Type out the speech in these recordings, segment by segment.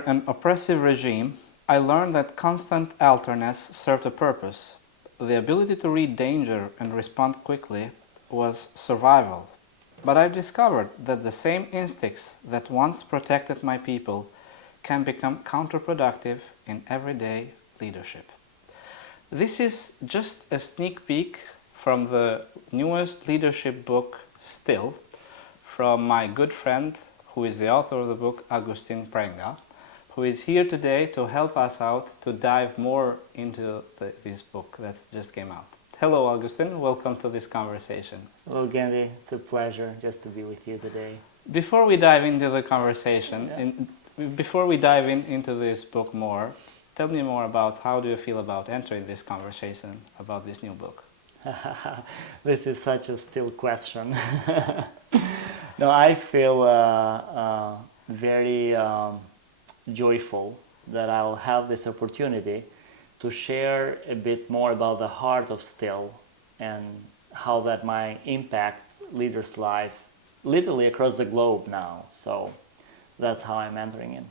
Under an oppressive regime, I learned that constant alertness served a purpose. The ability to read danger and respond quickly was survival. But I discovered that the same instincts that once protected my people can become counterproductive in everyday leadership. This is just a sneak peek from the newest leadership book, Still, from my good friend, who is the author of the book, Agustin Prenga, who is here today to help us out to dive more into this book that just came out. Hello, Augustin. Welcome to this conversation. Hello, Gandhi. It's a pleasure just to be with you today. Before we dive into the conversation, before we dive into this book more, tell me more about how do you feel about entering this conversation about this new book? This is such a still question. No, I feel very joyful that I'll have this opportunity to share a bit more about the heart of Still and how that might impact leaders' life literally across the globe now. So that's how I'm entering in.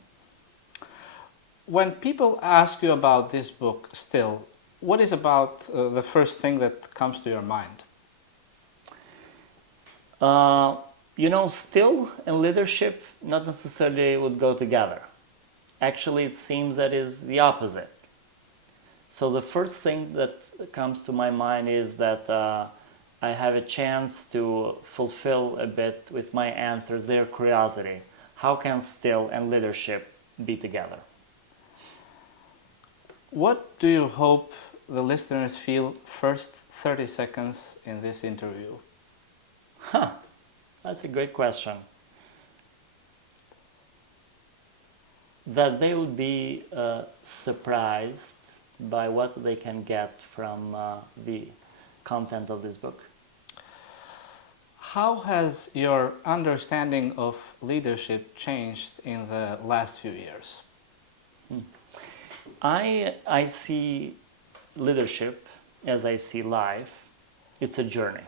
When people ask you about this book, Still, what is about the first thing that comes to your mind? Still and leadership not necessarily would go together. Actually, it seems that is the opposite. So the first thing that comes to my mind is that I have a chance to fulfill a bit with my answers their curiosity. How can Still and leadership be together? What do you hope the listeners feel first 30 seconds in this interview? That's a great question. That they would be surprised by what they can get from the content of this book. How has your understanding of leadership changed in the last few years? I see leadership as I see life. It's a journey.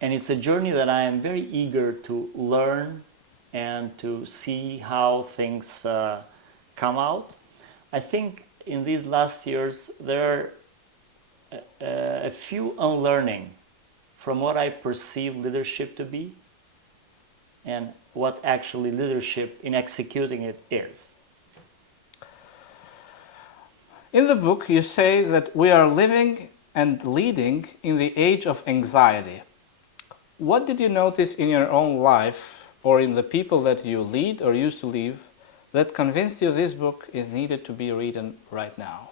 And it's a journey that I am very eager to learn and to see how things come out. I think in these last years there are a few unlearning from what I perceive leadership to be and what actually leadership in executing it is. In the book, you say that we are living and leading in the age of anxiety. What did you notice in your own life or in the people that you lead or used to lead that convinced you this book is needed to be written right now?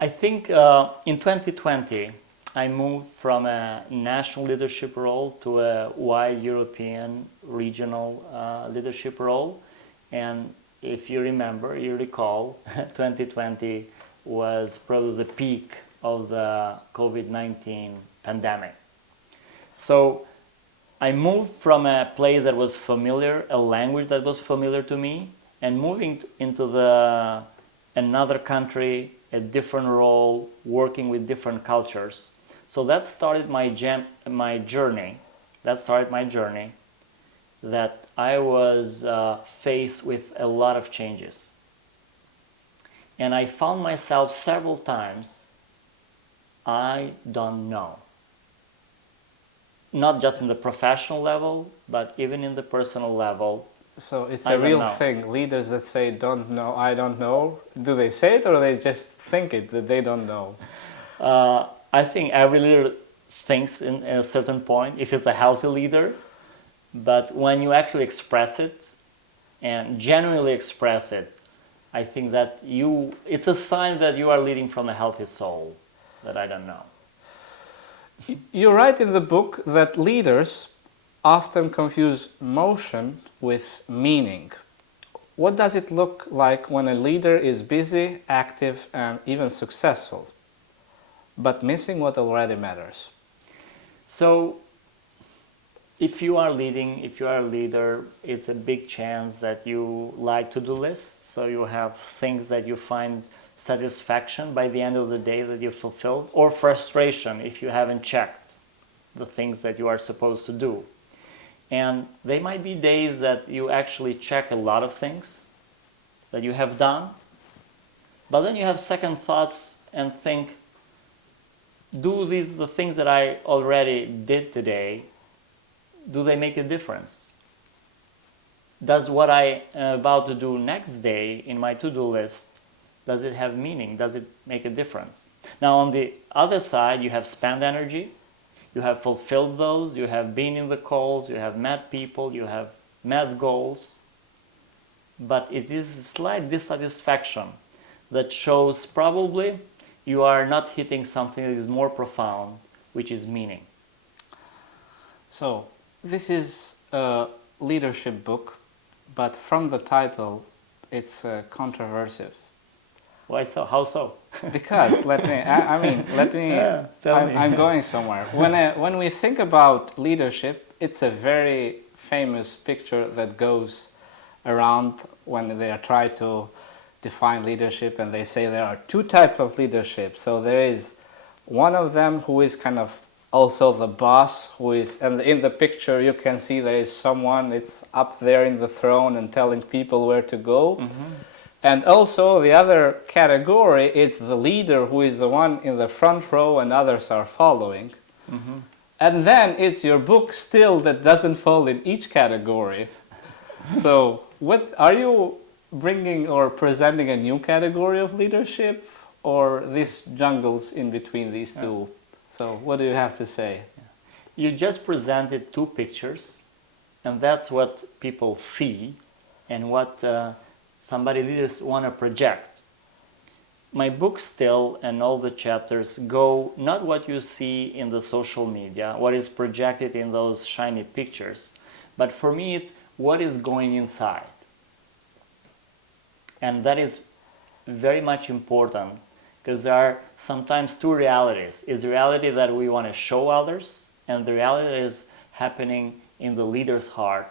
I think in 2020 I moved from a national leadership role to a wide European regional leadership role, and if you remember, you recall, 2020 was probably the peak of the COVID-19 pandemic. So I moved from a place that was familiar, a language that was familiar to me, and moving into another country, a different role, working with different cultures. So that started my journey. That I was faced with a lot of changes. And I found myself several times, I don't know. Not just in the professional level, but even in the personal level. So it's a real thing. Leaders that say, don't know, I don't know, do they say it or they just think it, that they don't know? I think every leader thinks in a certain point, if it's a healthy leader. But when you actually express it and genuinely express it, I think that it's a sign that you are leading from a healthy soul, that I don't know. You write in the book that leaders often confuse motion with meaning. What does it look like when a leader is busy, active, and even successful, but missing what already matters? So, if you are a leader, it's a big chance that you like to-do lists, so you have things that you find satisfaction by the end of the day that you fulfilled, or frustration if you haven't checked the things that you are supposed to do. And they might be days that you actually check a lot of things that you have done, but then you have second thoughts and think, do the things that I already did today, do they make a difference? Does what I am about to do next day in my to-do list, does it have meaning? Does it make a difference? Now on the other side, you have spent energy, you have fulfilled those, you have been in the calls, you have met people, you have met goals, but it is a slight dissatisfaction that shows probably you are not hitting something that is more profound, which is meaning. So, this is a leadership book, but from the title, it's controversial. Why so? How so? Because let me. Yeah, tell me. I'm going somewhere. When we think about leadership, it's a very famous picture that goes around when they are trying to define leadership, and they say there are two types of leadership. So there is one of them who is kind of also the boss, who is, and in the picture you can see there is someone that's up there in the throne and telling people where to go. And also the other category, it's the leader who is the one in the front row and others are following. And then it's your book still that doesn't fall in each category. So what are you bringing or presenting, a new category of leadership, or this jungles in between these two? So what do you have to say? You just presented two pictures, and that's what people see and what somebody leaders want to project. My book still and all the chapters go not what you see in the social media, what is projected in those shiny pictures, but for me it's what is going inside. And that is very much important, because there are sometimes two realities. Is the reality that we want to show others, and the reality that is happening in the leader's heart.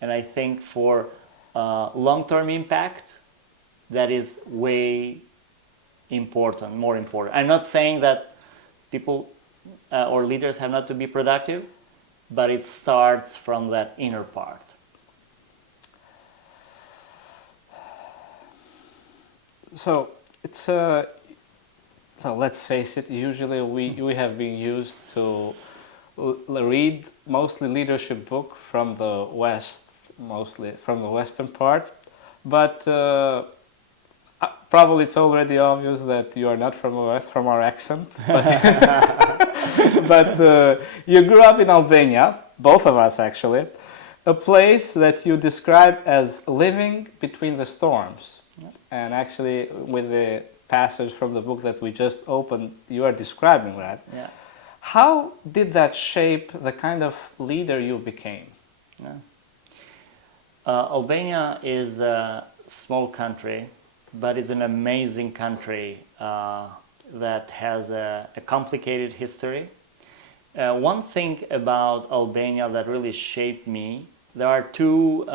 And I think for long-term impact, that is way important, more important. I'm not saying that people or leaders have not to be productive, but it starts from that inner part. So it's so let's face it. Usually we have been used to read mostly leadership book from the West, mostly from the Western part, but probably it's already obvious that you are not from the West from our accent. But you grew up in Albania, both of us actually, a place that you describe as living between the storms. And actually, with the passage from the book that we just opened, you are describing that. Yeah. How did that shape the kind of leader you became? Yeah. Albania is a small country, but it's an amazing country that has a complicated history. One thing about Albania that really shaped me, there are two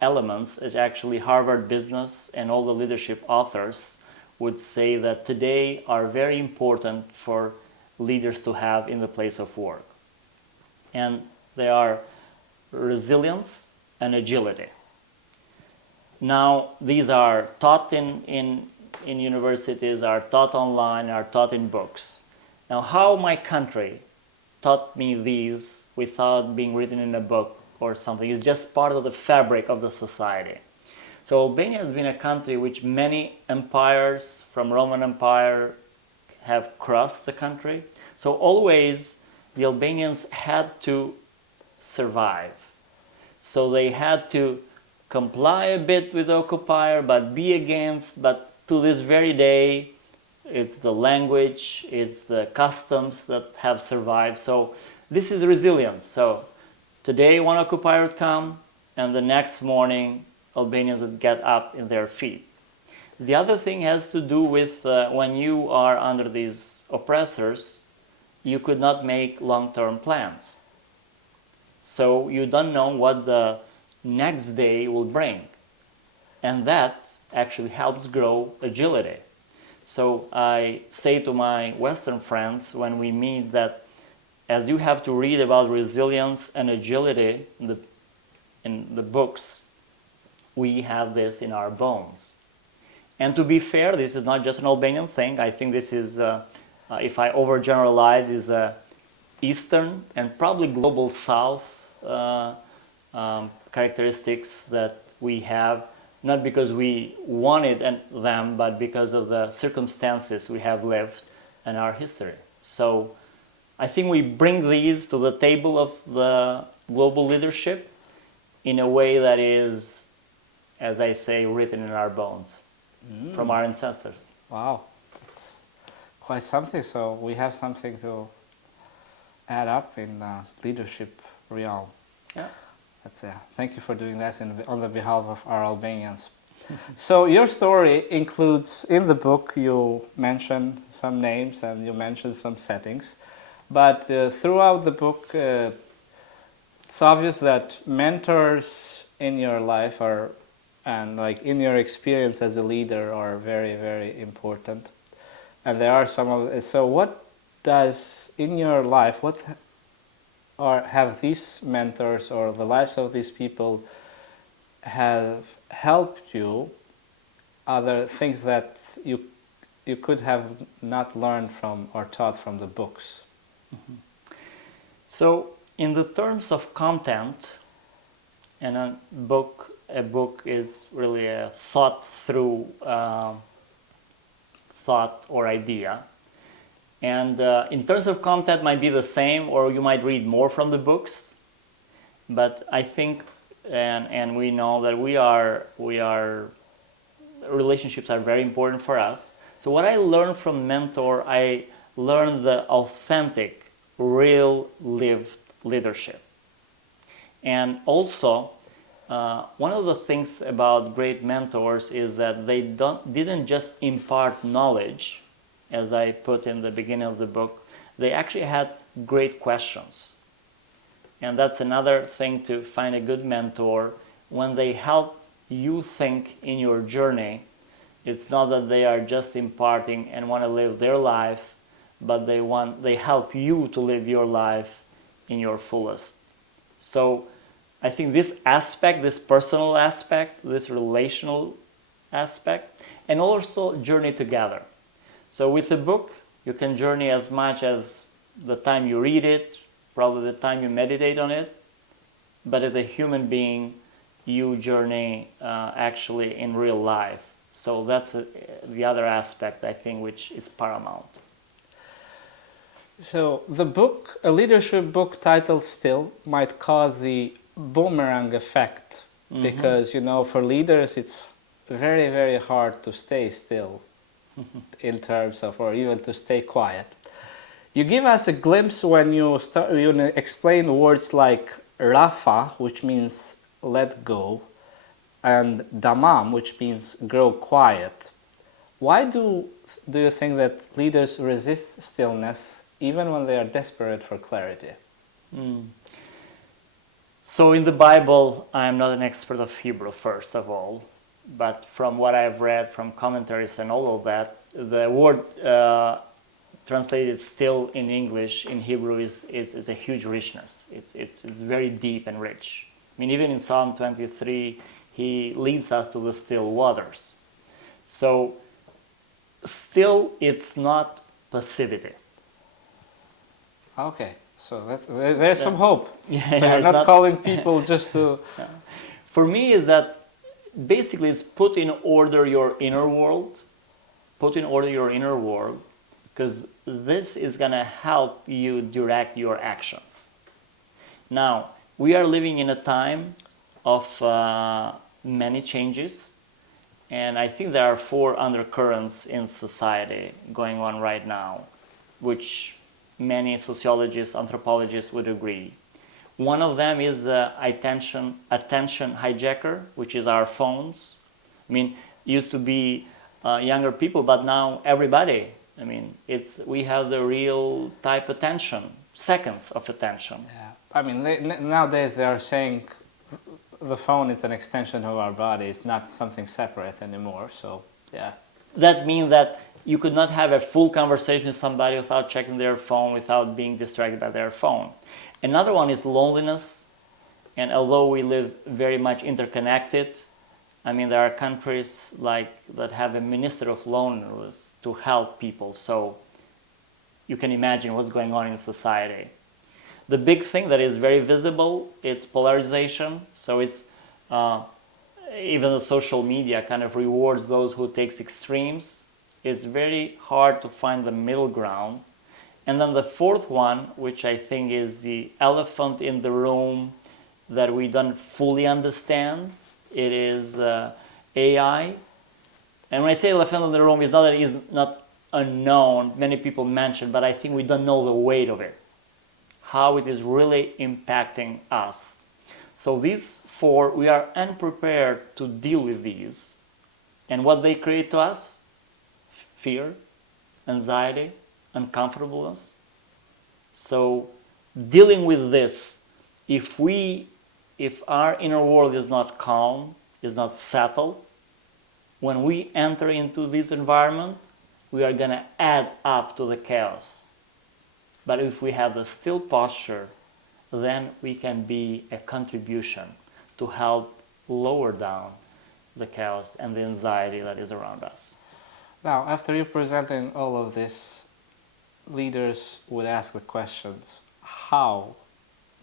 elements, as actually Harvard Business and all the leadership authors would say that today are very important for leaders to have in the place of work. And they are resilience and agility. Now, these are taught in universities, are taught online, are taught in books. Now, how my country taught me these without being written in a book or something is just part of the fabric of the society. So Albania has been a country which many empires from Roman Empire have crossed the country. So always the Albanians had to survive. So they had to comply a bit with the occupier, but be against, but to this very day, it's the language, it's the customs that have survived. So this is resilience. So today one occupier would come, and the next morning Albanians would get up in their feet. The other thing has to do with when you are under these oppressors, you could not make long-term plans. So you don't know what the next day will bring. And that actually helps grow agility. So I say to my Western friends when we meet that as you have to read about resilience and agility in the books, we have this in our bones. And to be fair, this is not just an Albanian thing. I think this is, if I overgeneralize, is a Eastern and probably global South characteristics that we have, not because we wanted them, but because of the circumstances we have lived in our history. So I think we bring these to the table of the global leadership in a way that is, as I say, written in our bones from our ancestors. Wow, it's quite something. So we have something to add up in the leadership realm. Yeah. Thank you for doing that on the behalf of our Albanians. So your story includes, in the book you mention some names and you mention some settings, but throughout the book it's obvious that mentors in your life are, and like in your experience as a leader, are very, very important. And there are some of, so what does in your life, what or have these mentors or the lives of these people have helped you, other things that you could have not learned from or taught from the books? So in the terms of content, and a book is really a thought through thought or idea. And in terms of content might be the same, or you might read more from the books. But I think, and we know that we are relationships are very important for us. So what I learned from mentor, I learned the authentic, real lived leadership. And also, one of the things about great mentors is that they didn't just impart knowledge, as I put in the beginning of the book. They actually had great questions. And that's another thing to find a good mentor. When they help you think in your journey, it's not that they are just imparting and want to live their life, but they help you to live your life in your fullest. So I think this aspect, this personal aspect, this relational aspect, and also journey together. So with the book, you can journey as much as the time you read it, probably the time you meditate on it, but as a human being, you journey actually in real life. So that's the other aspect, I think, which is paramount. So the book, a leadership book titled Still, might cause the boomerang effect, because for leaders it's very, very hard to stay still in terms of, or even to stay quiet. You give us a glimpse when you explain words like Rafa, which means let go, and Damam, which means grow quiet. Why do you think that leaders resist stillness even when they are desperate for clarity? So in the Bible, I am not an expert of Hebrew, first of all, but from what I've read from commentaries and all of that, the word translated still in English, in Hebrew, is a huge richness. It's very deep and rich. I mean, even in Psalm 23, he leads us to the still waters. So still, it's not passivity. Okay, so there's some hope. Yeah, So you're not calling people just to... For me, is that basically it's put in order your inner world. Put in order your inner world, because this is going to help you direct your actions. Now, we are living in a time of many changes, and I think there are 4 undercurrents in society going on right now, which many sociologists, anthropologists would agree. One of them is the attention hijacker, which is our phones. I mean, it used to be younger people, but now everybody. I mean, we have the real type attention, seconds of attention. Yeah. I mean, nowadays they are saying the phone is an extension of our body. It's not something separate anymore. So, yeah. that means that you could not have a full conversation with somebody without checking their phone, without being distracted by their phone. Another one is loneliness. And although we live very much interconnected, I mean, there are countries that have a minister of loneliness to help people. So you can imagine what's going on in society. The big thing that is very visible, it's polarization. So it's even the social media kind of rewards those who takes extremes. It's very hard to find the middle ground. And then the fourth one, which I think is the elephant in the room that we don't fully understand, it is AI. And when I say elephant in the room, it's not that it is not unknown, many people mention, but I think we don't know the weight of it, how it is really impacting us. So these four, we are unprepared to deal with these. And what they create to us? Fear, anxiety, uncomfortableness. So dealing with this, if our inner world is not calm, is not settled, when we enter into this environment, we are going to add up to the chaos. But if we have the still posture, then we can be a contribution to help lower down the chaos and the anxiety that is around us. Now, after you presenting all of this, leaders would ask the questions, how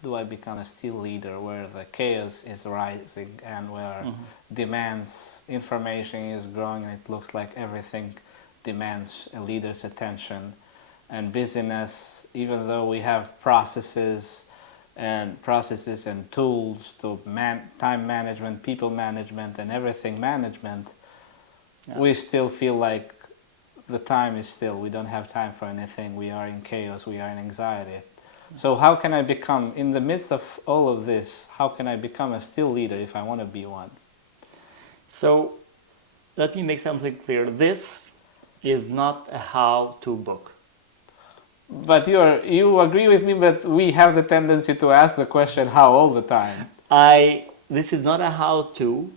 do I become a still leader where the chaos is rising and where demands, information is growing and it looks like everything demands a leader's attention and busyness, even though we have processes and tools to time management, people management and everything management, we still feel like the time is still, we don't have time for anything, we are in chaos, we are in anxiety. So how can I become, in the midst of all of this, how can I become a still leader if I want to be one? So let me make something clear. This is not a how-to book. But you agree with me that we have the tendency to ask the question how all the time. This is not a how-to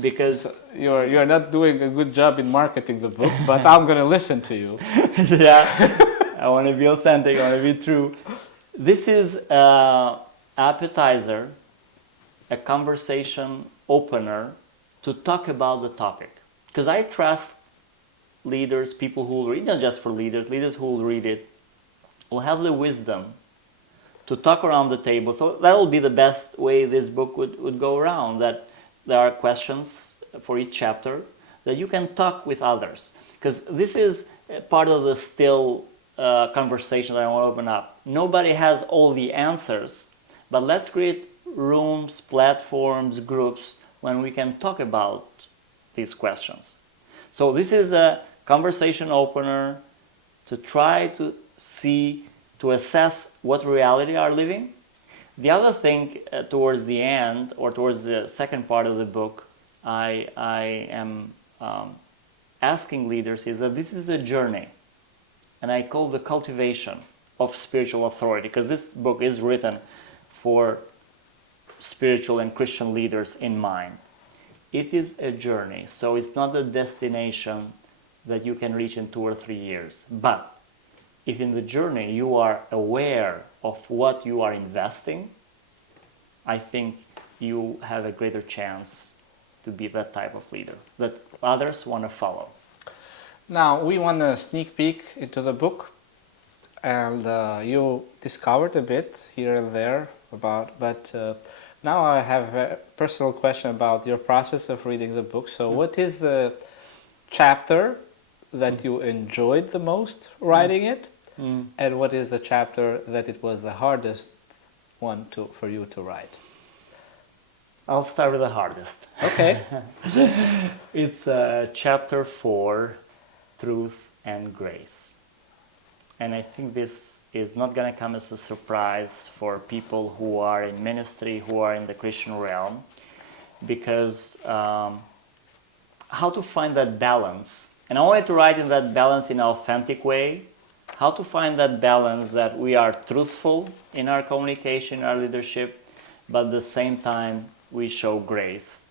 because you're not doing a good job in marketing the book, but I'm going to listen to you. Yeah. I want to be authentic, I want to be true. This is an appetizer, a conversation opener to talk about the topic. Because I trust leaders, people who will read, not just for leaders who will read it, will have the wisdom to talk around the table. So that will be the best way this book would go around, that there are questions for each chapter that you can talk with others. Because this is part of the still conversation that I want to open up. Nobody has all the answers, but let's create rooms, platforms, groups when we can talk about these questions. So this is a conversation opener to try to see, to assess what reality are living. The other thing towards the end or towards the second part of the book, I am asking leaders is that this is a journey. And I call the cultivation of spiritual authority, because this book is written for spiritual and Christian leaders in mind. It is a journey, so it's not a destination that you can reach in 2 or 3 years. But if in the journey you are aware of what you are investing, I think you have a greater chance to be that type of leader that others want to follow. Now, we want a sneak peek into the book, and you discovered a bit here and there but now I have a personal question about your process of reading the book. So what is the chapter that you enjoyed the most writing it, and what is the chapter that it was the hardest one for you to write? I'll start with the hardest. Okay. It's chapter 4, Truth and Grace. And I think this is not going to come as a surprise for people who are in ministry, who are in the Christian realm, because how to find that balance. And I wanted to write in that balance in an authentic way, how to find that balance that we are truthful in our communication, our leadership, but at the same time we show grace.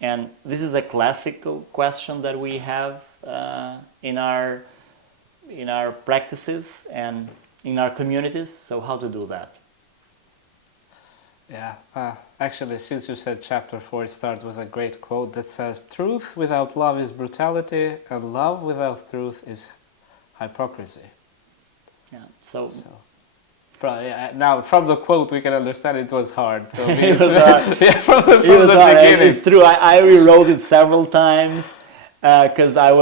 And this is a classical question that we have in our practices and in our communities. So how to do that? Yeah, actually, since you said chapter 4, it starts with a great quote that says, "Truth without love is brutality, and love without truth is hypocrisy." Yeah. So now, from the quote, we can understand it was hard. So it was hard. yeah, from It was the hard. beginning. It's true. I rewrote it several times because I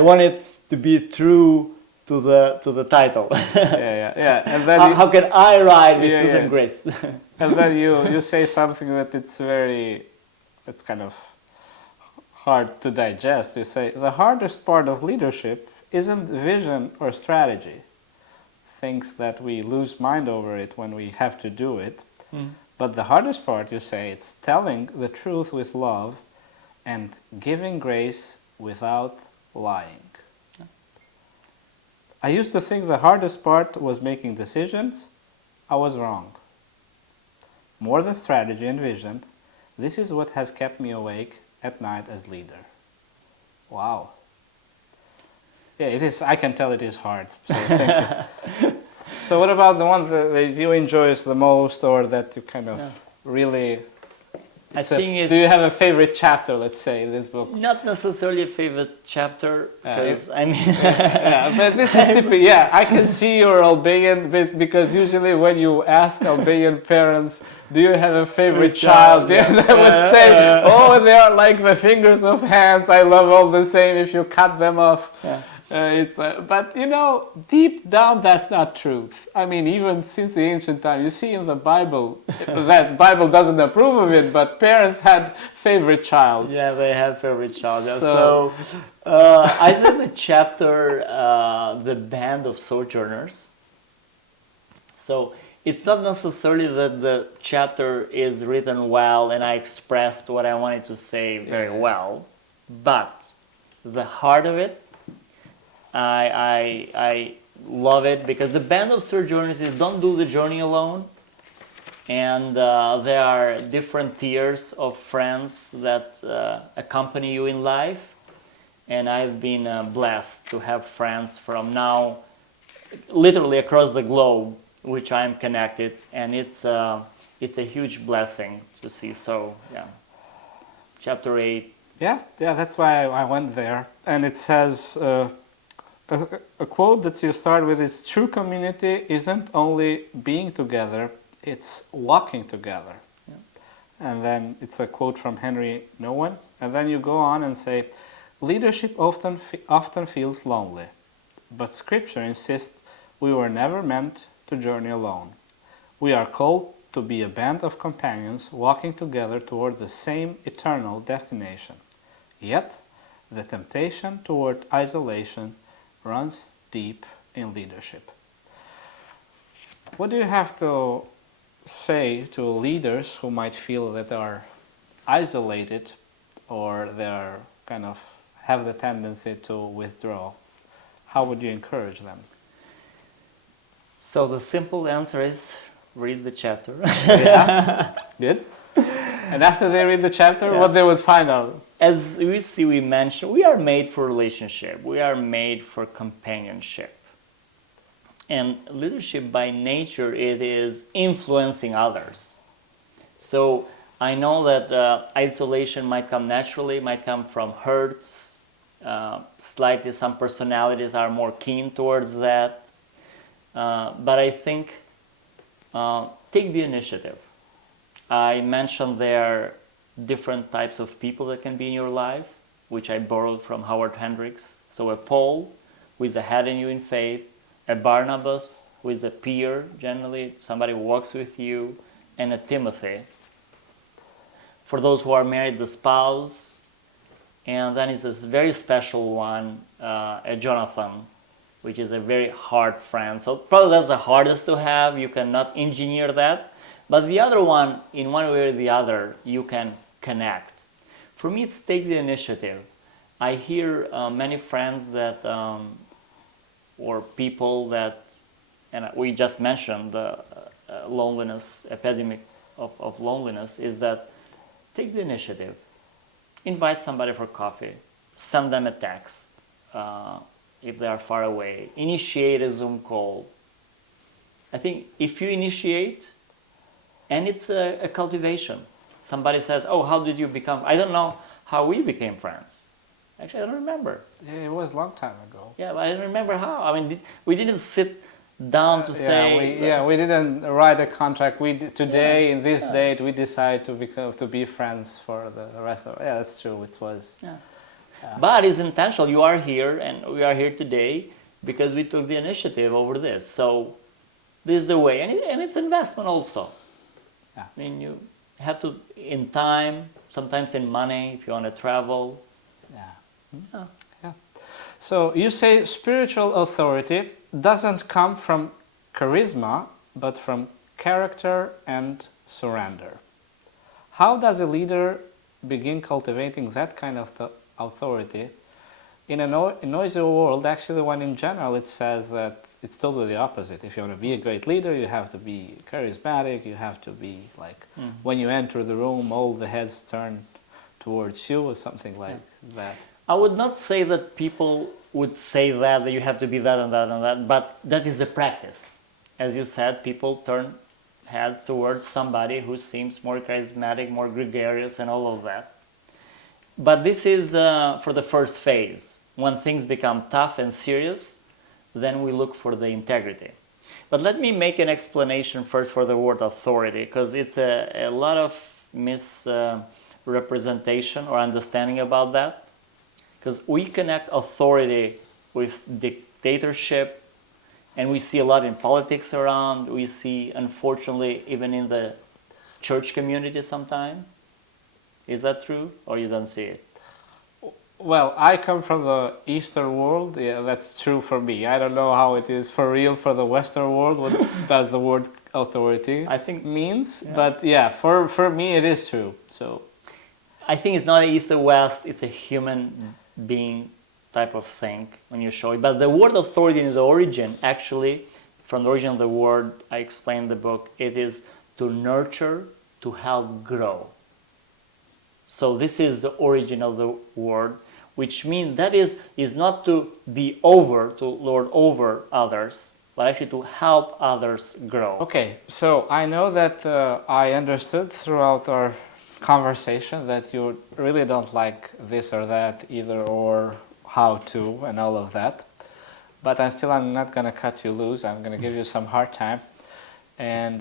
wanted to be true to the title. Yeah. And then How can I write with Yeah, truth yeah. and grace? and then you say something that it's kind of hard to digest. You say the hardest part of leadership isn't vision or strategy, things that we lose mind over it when we have to do it. Mm. But the hardest part, you say, it's telling the truth with love and giving grace without lying. I used to think the hardest part was making decisions. I was wrong. More than strategy and vision, this is what has kept me awake at night as leader. Wow. Yeah, it is. I can tell it is hard. So thank you. So what about the one that you enjoy the most, or that you kind of really? I think do you have a favorite chapter? Let's say in this book. not necessarily a favorite chapter because I mean, but this is typical. Yeah, I can see your Albanian bit because usually when you ask Albanian parents, "Do you have a favorite child?" They would say, "Oh, they are like the fingers of hands. I love all the same. If you cut them off." Yeah. But you know, deep down, that's not truth. I mean, even since the ancient time, you see in the Bible that Bible doesn't approve of it, but parents had favorite childs. Yeah, they have favorite child. So I think the chapter, the band of sojourners. So it's not necessarily that the chapter is written well and I expressed what I wanted to say very well, but the heart of it, I love it because the band of sojourners is don't do the journey alone, and there are different tiers of friends that accompany you in life, and I've been blessed to have friends from now literally across the globe which I'm connected, and it's a huge blessing to see. So yeah, chapter 8. Yeah, that's why I went there, and it says. A quote that you start with is, "True community isn't only being together, it's walking together." Yeah. And then it's a quote from Henry Nouwen. And then you go on and say, "Leadership often feels lonely, but Scripture insists we were never meant to journey alone. We are called to be a band of companions walking together toward the same eternal destination. Yet, the temptation toward isolation runs deep in leadership." What do you have to say to leaders who might feel that they are isolated or they are kind of have the tendency to withdraw? How would you encourage them? So the simple answer is read the chapter. Yeah, good. And after they read the chapter, what they would find out? As we mentioned, we are made for relationship. We are made for companionship. And leadership by nature, it is influencing others. So I know that isolation might come naturally, might come from hurts. Slightly, some personalities are more keen towards that. But I think take the initiative. I mentioned there are different types of people that can be in your life, which I borrowed from Howard Hendricks. So a Paul, who is ahead in you in faith, a Barnabas, who is a peer, generally, somebody who walks with you, and a Timothy. For those who are married, the spouse, and then is this very special one, a Jonathan, which is a very hard friend. So probably that's the hardest to have. You cannot engineer that. But the other one, in one way or the other, you can connect. For me, it's take the initiative. I hear many friends that, or people that, and we just mentioned the loneliness, epidemic of loneliness, is that take the initiative. Invite somebody for coffee. Send them a text. if they are far away. Initiate a Zoom call. I think if you initiate, and it's a cultivation. Somebody says, "Oh, how did you become?" I don't know how we became friends. Actually, I don't remember. Yeah, it was a long time ago. Yeah, but I don't remember how. I mean, we didn't sit down to say. We didn't write a contract. Today, Yeah, in this yeah. date, we decide to be friends for the rest of. Yeah, that's true. It was. Yeah. But it's intentional. You are here, and we are here today because we took the initiative over this. So this is the way, and it's investment also. Yeah. I mean, you have to, in time, sometimes in money, if you want to travel. Yeah. Yeah. So you say spiritual authority doesn't come from charisma, but from character and surrender. How does a leader begin cultivating that kind of authority in a noisy world, actually, when in general it says that it's totally the opposite? If you want to be a great leader, you have to be charismatic, you have to be like, when you enter the room, all the heads turn towards you, or something like that. I would not say that people would say that you have to be that and that and that, but that is the practice. As you said, people turn heads towards somebody who seems more charismatic, more gregarious, and all of that. But this is for the first phase. When things become tough and serious, then we look for the integrity. But let me make an explanation first for the word authority, because it's a lot of misrepresentation or understanding about that. Because we connect authority with dictatorship, and we see a lot in politics around. We see, unfortunately, even in the church community sometimes. Is that true, or you don't see it? Well, I come from the Eastern world. Yeah, that's true for me. I don't know how it is for real for the Western world. What does the word authority I think means? Yeah. But yeah, for me it is true. So I think it's not East or West. It's a human being type of thing when you show it. But the word authority in the origin, actually, from the origin of the word, I explained in the book, it is to nurture, to help grow. So this is the origin of the word, which means that is not to be over, to lord over others, but actually to help others grow. Okay, so I know that I understood throughout our conversation that you really don't like this or that, either or, how to, and all of that. But I'm not going to cut you loose. I'm going to give you some hard time. And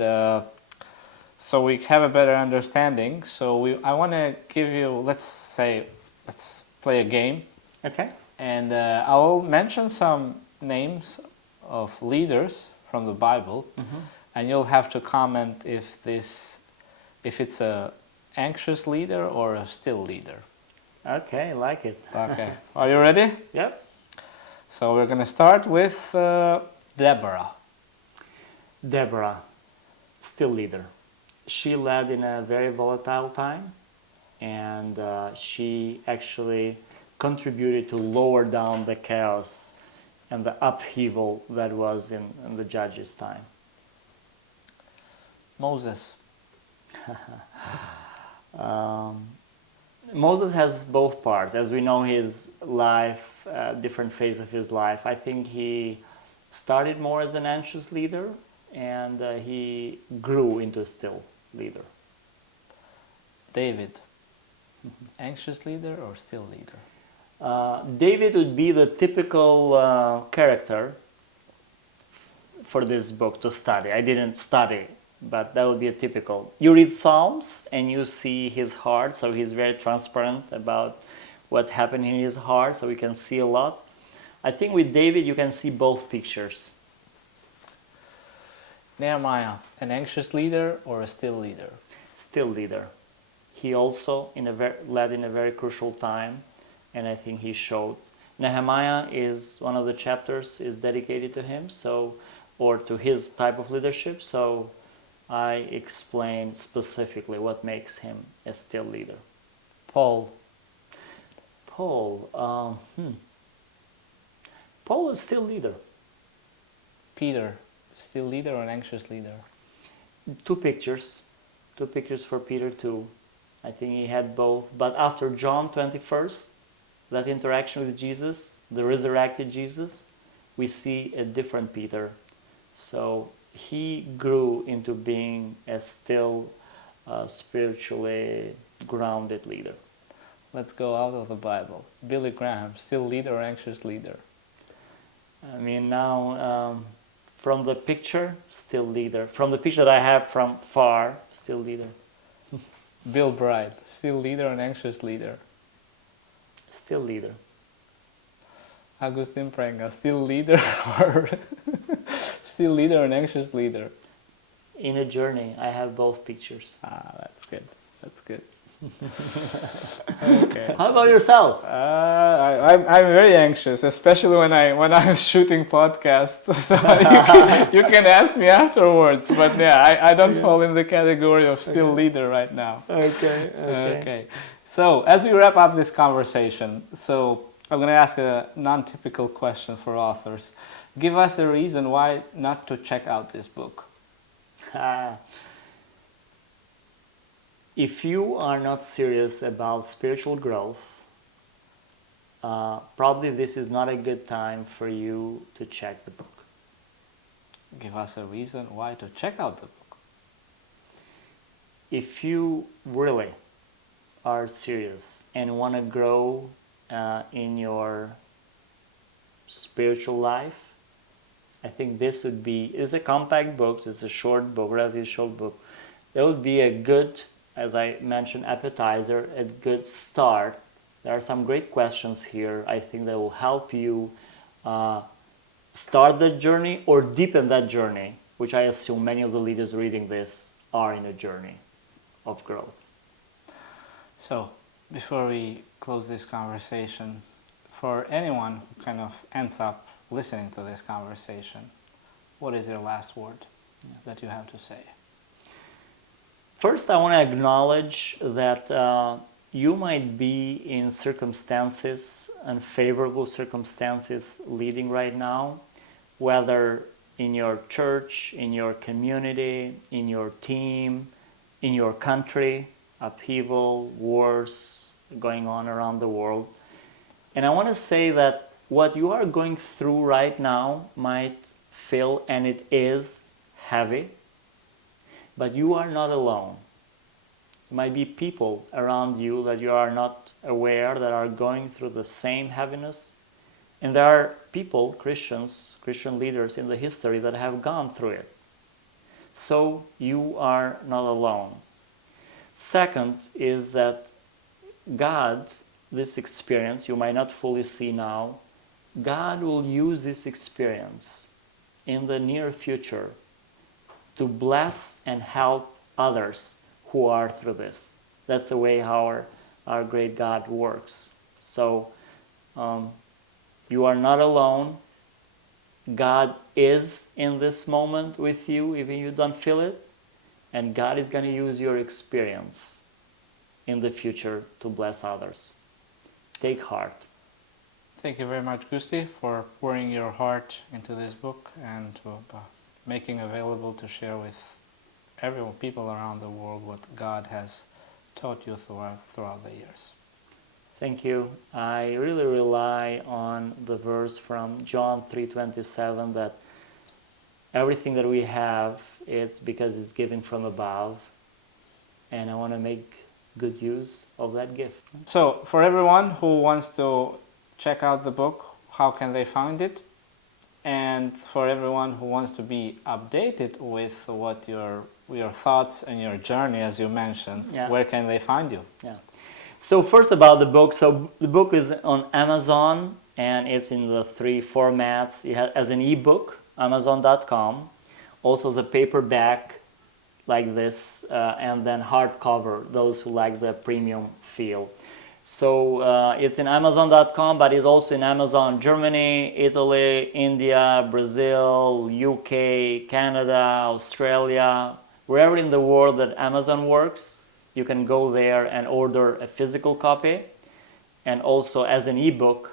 so we have a better understanding. So I want to give you, let's play a game. Okay. And I will mention some names of leaders from the Bible, and you'll have to comment if it's a anxious leader or a still leader. Okay, I like it. Okay. Are you ready? Yep. So we're going to start with Deborah. Deborah, still leader. She led in a very volatile time, and she actually contributed to lower down the chaos and the upheaval that was in the judges' time. Moses. Moses has both parts. As we know his life, different phase of his life, I think he started more as an anxious leader, and he grew into a still leader. David. Anxious leader or still leader? David would be the typical character for this book to study. I didn't study, but that would be a typical. You read Psalms and you see his heart, so he's very transparent about what happened in his heart, so we can see a lot. I think with David you can see both pictures. Nehemiah, an anxious leader or a still leader? Still leader. He also led in a very crucial time, and I think he showed. Nehemiah is one of the chapters is dedicated to him, or to his type of leadership. So I explained specifically what makes him a still leader. Paul. Paul is still leader. Peter, still leader or an anxious leader? Two pictures for Peter too. I think he had both. But after John 21st, that interaction with Jesus, the resurrected Jesus, we see a different Peter. So he grew into being a still spiritually grounded leader. Let's go out of the Bible. Billy Graham, still leader or anxious leader? I mean, now from the picture, still leader. From the picture that I have from far, still leader. Bill Bright, still leader and anxious leader? Still leader. Agustin Prenga, still leader or still leader and anxious leader? In a journey, I have both pictures. That's good. That's good. Okay. How about yourself? I'm very anxious, especially when I'm shooting podcasts. So you can ask me afterwards. But yeah, I don't fall in the category of still leader right now. Okay. So as we wrap up this conversation, so I'm going to ask a non-typical question for authors. Give us a reason why not to check out this book. If you are not serious about spiritual growth, probably this is not a good time for you to check the book. Give us a reason why to check out the book. If you really are serious and want to grow in your spiritual life, I think this would be, it's a compact book, it's a short book, relatively short book. That would be a good, as I mentioned, appetizer, a good start. There are some great questions here, I think, that will help you start the journey or deepen that journey, which I assume many of the leaders reading this are in a journey of growth. So, before we close this conversation, for anyone who kind of ends up listening to this conversation, what is your last word that you have to say? First, I want to acknowledge that you might be in circumstances, unfavorable circumstances leading right now, whether in your church, in your community, in your team, in your country, upheaval, wars going on around the world. And I want to say that what you are going through right now might feel, and it is, heavy, but you are not alone. There might be people around you that you are not aware that are going through the same heaviness. And there are people, Christians, Christian leaders in the history that have gone through it. So you are not alone. Second is that God, this experience you might not fully see now, God will use this experience in the near future to bless and help others who are through this. That's the way how our great God works. So you are not alone. God is in this moment with you, even if you don't feel it. And God is going to use your experience in the future to bless others. Take heart. Thank you very much, Gusti, for pouring your heart into this book and to making available to share with everyone, people around the world, what God has taught you throughout the years. Thank you. I really rely on the verse from John 3:27 that everything that we have, it's because it's given from above, and I want to make good use of that gift. So, for everyone who wants to check out the book, how can they find it? And for everyone who wants to be updated with what your thoughts and your journey, as you mentioned, where can they find you? Yeah. So first about the book. So the book is on Amazon, and it's in the 3 formats. It has as an ebook, Amazon.com, also as a paperback like this, and then hardcover, those who like the premium feel. So it's in Amazon.com, but it's also in Amazon Germany, Italy, India, Brazil, UK, Canada, Australia, wherever in the world that Amazon works, you can go there and order a physical copy, and also as an ebook,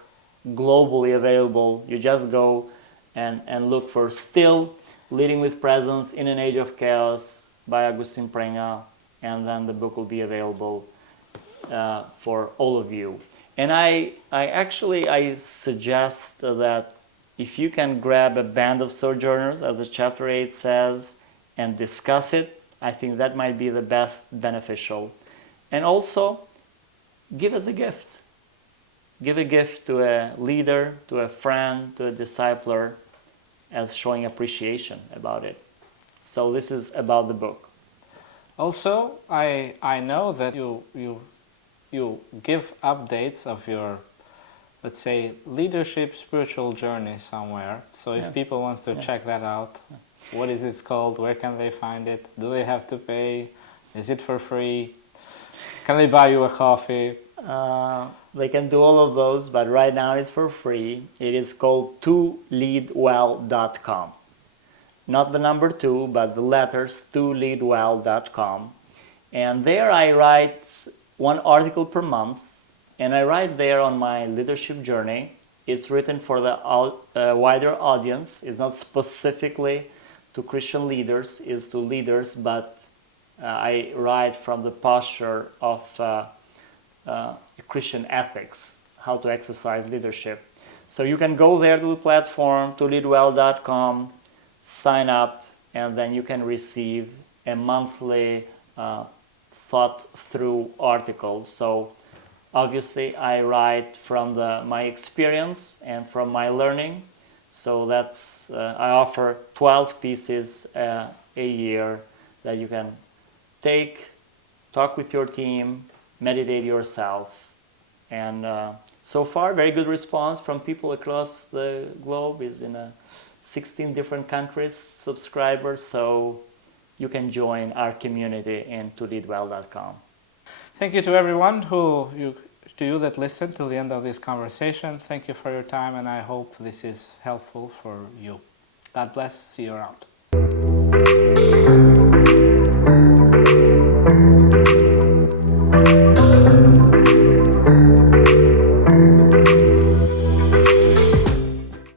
globally available. You just go and look for Still, Leading with Presence in an Age of Chaos by Agustin Prenga, and then the book will be available for all of you. And I suggest that if you can grab a band of sojourners, as the chapter 8 says, and discuss it, I think that might be the best beneficial. And also, give as a gift. Give a gift to a leader, to a friend, to a discipler, as showing appreciation about it. So this is about the book. Also, I know that you give updates of your, let's say, leadership spiritual journey somewhere. So if people want to check that out, what is it called? Where can they find it? Do they have to pay? Is it for free? Can they buy you a coffee? They can do all of those, but right now it's for free. It is called toleadwell.com. Not the number 2, but the letters toleadwell.com. And there I write one article per month, and I write there on my leadership journey. It's written for the wider audience. It's not specifically to Christian leaders, it's to leaders, but I write from the posture of Christian ethics, how to exercise leadership. So you can go there to the platform, toleadwell.com, sign up, and then you can receive a monthly thought-through article. So obviously I write from my experience and from my learning. So that's I offer 12 pieces a year that you can take, talk with your team, meditate yourself. And so far, very good response from people across the globe. Is in 16 different countries, subscribers. So you can join our community in toleadwell.com. Thank you to everyone to you that listened to the end of this conversation. Thank you for your time, and I hope this is helpful for you. God bless. See you around.